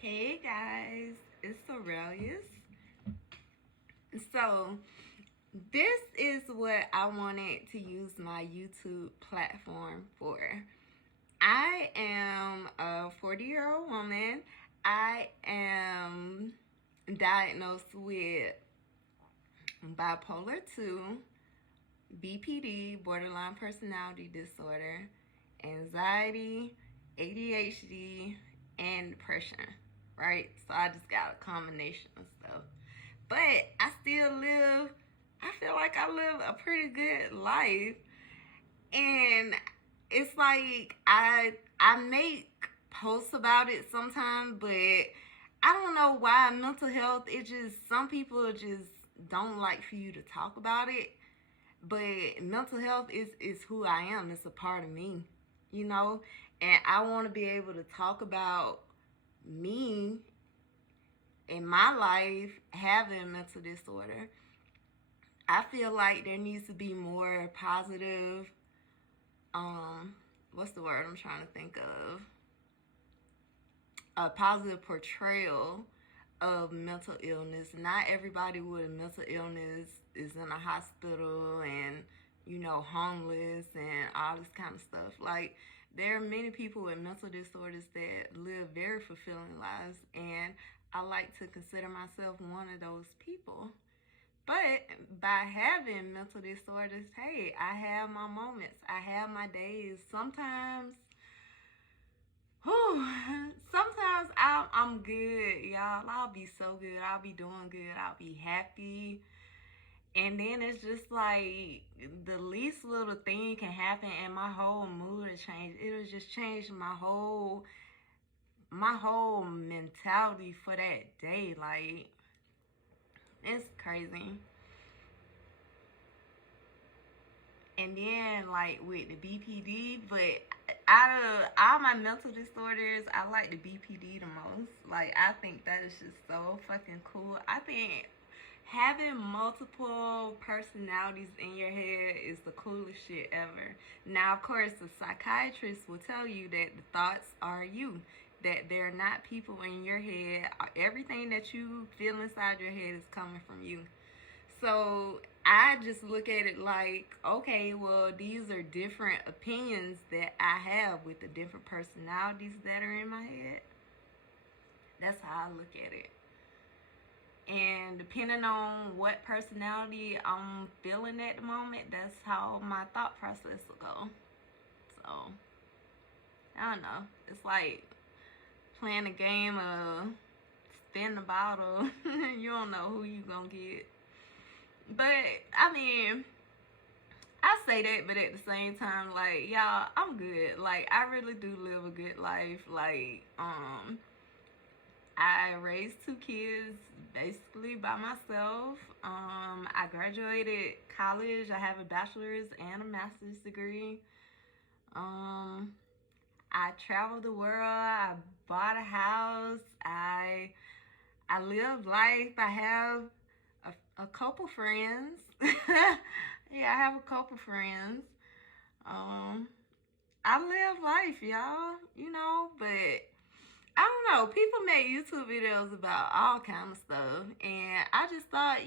Hey guys, it's Aurelius. So, this is what I wanted to use my YouTube platform for. I am a 40-year-old woman. I am diagnosed with bipolar 2, BPD, borderline personality disorder, anxiety, ADHD, and depression, right? So I just got a combination of stuff. But I still live, I feel like I live a pretty good life. And it's like I make posts about it sometimes, but I don't know why mental health, it just, some people just don't like for you to talk about it. But mental health is who I am. It's a part of me, you know? And I want to be able to talk about me in my life having mental disorder. I feel like there needs to be more positive, um, what's the word I'm trying to think of? A positive portrayal of mental illness. Not everybody with a mental illness is in a hospital and, homeless and all this kind of stuff. Like, there are many people with mental disorders that live very fulfilling lives, and I like to consider myself one of those people. But by having mental disorders, hey, I have my moments. I have my days. Sometimes, whew, sometimes I'm good, y'all. I'll be so good. I'll be doing good. I'll be happy. And then it's just like the least little thing can happen and my whole mood will change. It'll just change my whole mentality for that day. Like, it's crazy. And then like with the BPD, but out of all my mental disorders, I like the BPD the most. Like, I think that is just so fucking cool. I think having multiple personalities in your head is the coolest shit ever. Now, of course, the psychiatrist will tell you that the thoughts are you, that they're not people in your head. Everything that you feel inside your head is coming from you. So I just look at it like, okay, well, these are different opinions that I have with the different personalities that are in my head. That's how I look at it. And depending on what personality I'm feeling at the moment, that's how my thought process will go. So, I don't know. It's like playing a game of spin the bottle. You don't know who you gonna get. But, I mean, I say that, but at the same time, like, y'all, I'm good. Like, I really do live a good life. Like, I raised two kids basically by myself. I graduated college. I have a bachelor's and a master's degree. Um, I traveled the world. I bought a house. I live life. I have a couple friends. Yeah, I have a couple friends. Um, I live life, y'all. But I don't know. People make YouTube videos about all kind of stuff, and I just thought,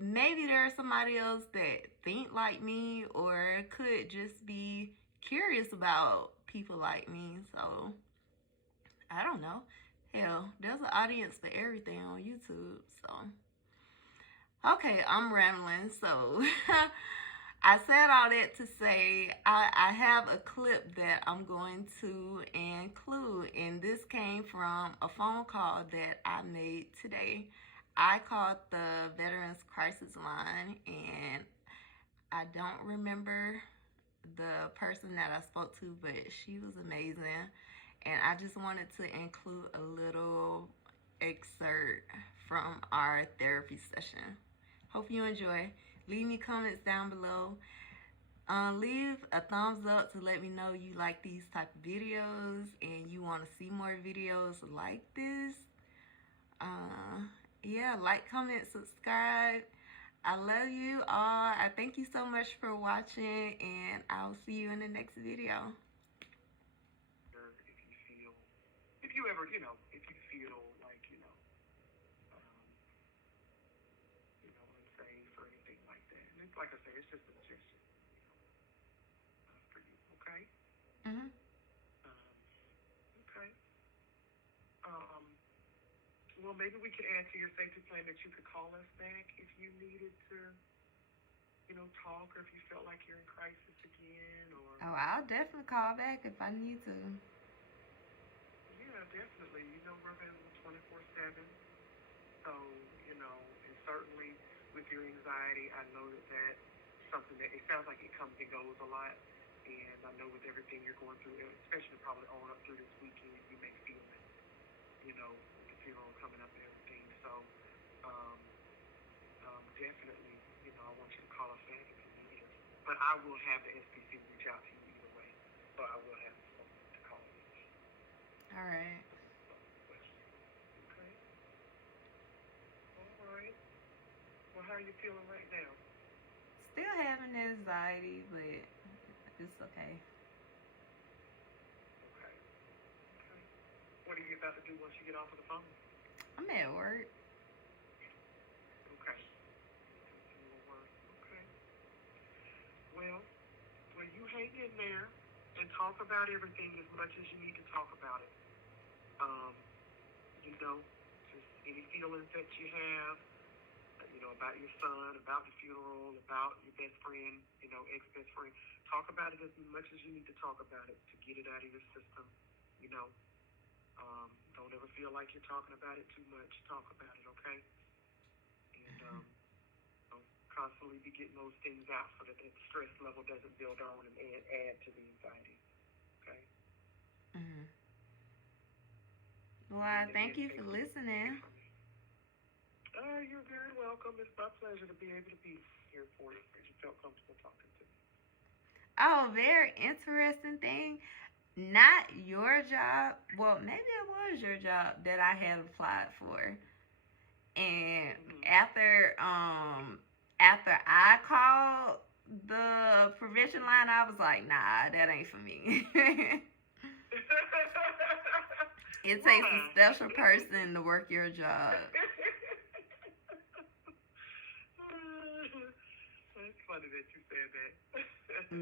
maybe there's somebody else that think like me or could just be curious about people like me. So I don't know. Hell, there's an audience for everything on YouTube. So okay, I'm rambling. So I said all that to say I have a clip that I'm going to include, and this came from a phone call that I made today. I called the Veterans Crisis Line, and I don't remember the person that I spoke to, but she was amazing. And I just wanted to include a little excerpt from our therapy session. Hope you enjoy. Leave me comments down below. Leave a thumbs up to let me know you like these type of videos and you want to see more videos like this. Yeah, like, comment, subscribe. I love you all. I thank you so much for watching, and I'll see you in the next video. If you ever, if you feel like, unsafe or anything like that. And it's like I say, it's just a suggestion, for you. Okay. Mm-hmm. Okay. Um, well, maybe we could add to your safety plan that you could call us back if you needed to, talk, or if you felt like you're in crisis again, or Oh, I'll definitely call back if I need to. yeah, definitely. We're available 24/7. So, and certainly with your anxiety, I know that that's something that it sounds like it comes and goes a lot. And I know with everything you're going through, especially probably on up through this weekend, you may feel it, with the funeral coming up and everything. So, um, definitely, I want you to call us back if you need us. But I will have the SPC reach out to you either way. So I will have the phone to call you. All right. Okay. All right. Well, how are you feeling right now? Still having anxiety, but it's okay. Okay. Okay. What are you about to do once you get off of the phone? I'm at work. Okay. Do some more work. Okay. Well, you hang in there and talk about everything as much as you need to talk about it. Um, just any feelings that you have, about your son, about the funeral, about your best friend, ex-best friend. Talk about it as much as you need to talk about it to get it out of your system. You know, don't ever feel like you're talking about it too much. Talk about it, okay? And constantly be getting those things out so that the stress level doesn't build on and add to the anxiety. Okay. Mm-hmm. Well, thank you for listening. You're very welcome. It's my pleasure to be able to be here for you if you felt comfortable talking to me. Oh, very interesting thing. Not your job. Well, maybe it was your job that I had applied for. And after I called the prevention line, I was like, nah, that ain't for me. It takes a special person to work your job. It's funny that you said that.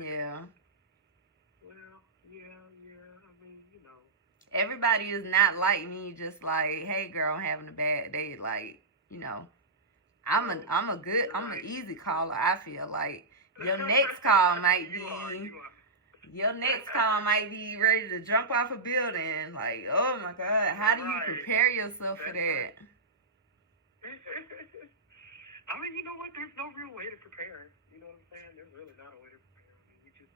Yeah. Well, yeah. I mean, Everybody is not like me, just like, hey girl, I'm having a bad day. Like, you know, I'm an easy caller, I feel like. Your next call might be your next call might be ready to jump off a building. Like, oh my God, how do you prepare yourself for that? I mean, you know what? There's no real way to prepare. You know what I'm saying? There's really not a way to prepare. I mean, you just,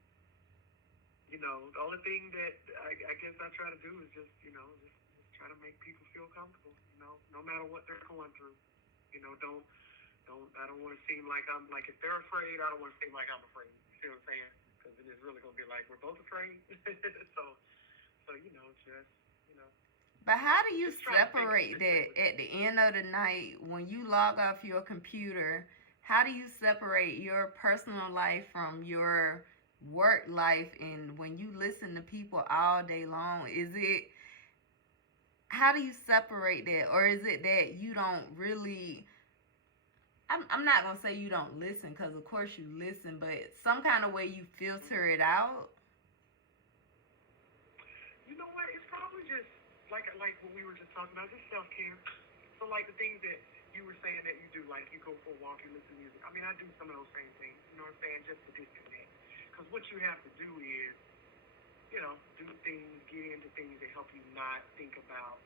the only thing that I guess I try to do is just try to make people feel comfortable. No matter what they're going through. I don't want to seem like I'm like if they're afraid, I don't want to seem like I'm afraid. You see what I'm saying? Because then it's really gonna be like we're both afraid. so just you know, But how do you just try to stay separate consistent that with it. at the end of the night when you log off your computer? How do you separate your personal life from your work life? And when you listen to people all day long, how do you separate that? Or is it that you don't really, I'm not going to say you don't listen, because of course you listen, but some kind of way you filter it out? You know what? It's probably just like what we were just talking about, just self care. So like the things that you were saying that you do, like you go for a walk, you listen to music. I mean, I do some of those same things. You know what I'm saying? Just to disconnect. Because what you have to do is, do things, get into things that help you not think about,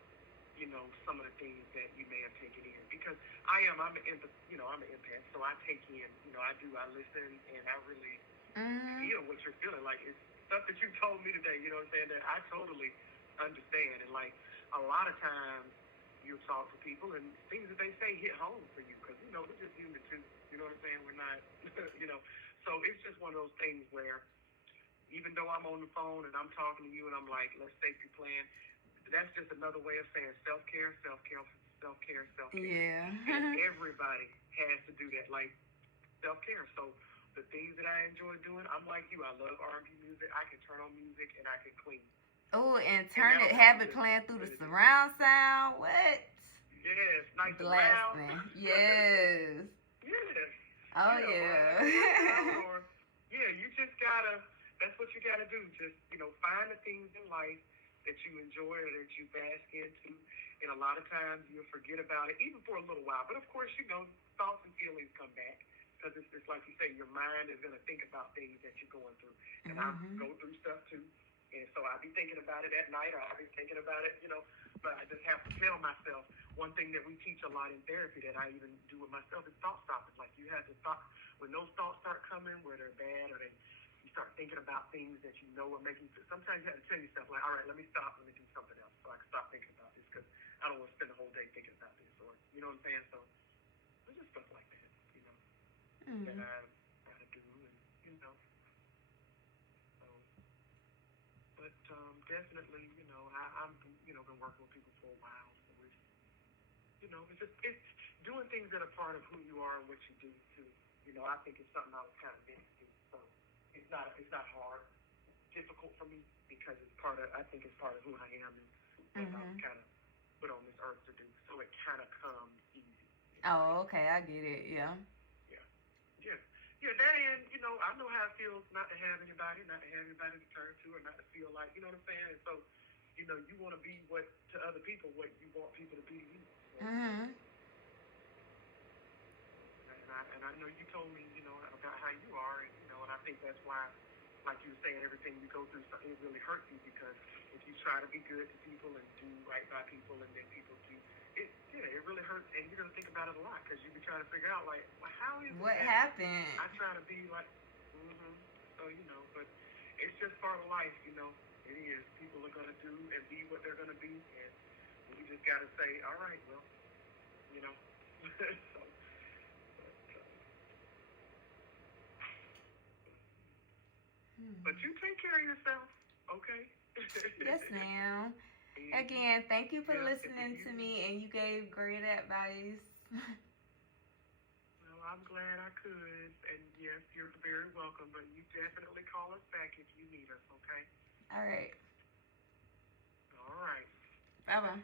some of the things that you may have taken in. Because I'm an empath, so I take in, I listen, and I really Mm-hmm. feel what you're feeling. Like it's stuff that you told me today, you know what I'm saying, that I totally understand. And like a lot of times you talk to people and things that they say hit home for you because, we're just human too. You know what I'm saying? We're not, you know. So it's just one of those things where even though I'm on the phone and I'm talking to you and I'm like, let's safety plan, that's just another way of saying self care, self care, self care, self care. Yeah. And everybody has to do that. Like self-care. So the things that I enjoy doing, I'm like you. I love R&B music. I can turn on music and I can clean. Oh, and And turn it, that'll have really it just playing through the really just surround sound. What? yes, nice and loud. Blasting. Yes. Yes. Oh Yeah, while I work out yeah. or yeah, you just gotta that's what you gotta do. Just, find the things in life that you enjoy or that you bask into. And a lot of times you'll forget about it, even for a little while. But of course, thoughts and feelings come back. Because it's just like you say, your mind is gonna think about things that you're going through. And I Mhm. go through stuff too. And so I be thinking about it at night or I be thinking about it. But I just have to tell myself one thing that we teach a lot in therapy that I even do with myself is thought stopping. Like you have to thought when those thoughts start coming, where they're bad or you start thinking about things that you know are making you. Sometimes you have to tell yourself like, all right, let me stop, let me do something else, so I can stop thinking about this because I don't want to spend the whole day thinking about this, or you know what I'm saying. So there's just stuff like that, that Mhm. I try to do, and so. But definitely, I'm been working with people for a while, so it's doing things that are part of who you are and what you do too. I think it's something I was kind of meant to do. So it's not hard, difficult for me because I think it's part of who I am and what I was Mhm. kind of put on this earth to do. So it kind of comes easy in a way. Oh, okay, I get it. Yeah. Yeah, yeah, yeah. That and I know how it feels not to have anybody to turn to, or not to feel like what I'm saying. And so, you want to be what to other people what you want people to be to you. So Mhm. and I know you told me, about how you are, and I think that's why, like you were saying, everything you go through, it really hurts you because if you try to be good to people and do right by people, and then people do it, yeah, it really hurts, and you're gonna think about it a lot because you be trying to figure out like, well, how is it What that happened? I try to be like, so but it's just part of life, It is. People are gonna do and be what they're gonna be, and we just gotta say, all right, well, you know. So, but Hmm. you take care of yourself, okay? Yes, ma'am. hmm Again, thank you for Yeah, and if listening you, to me, and you gave great advice. well, I'm glad I could, and yes, you're very welcome. But you definitely call us back if you need us, okay? All right. All right. Bye bye.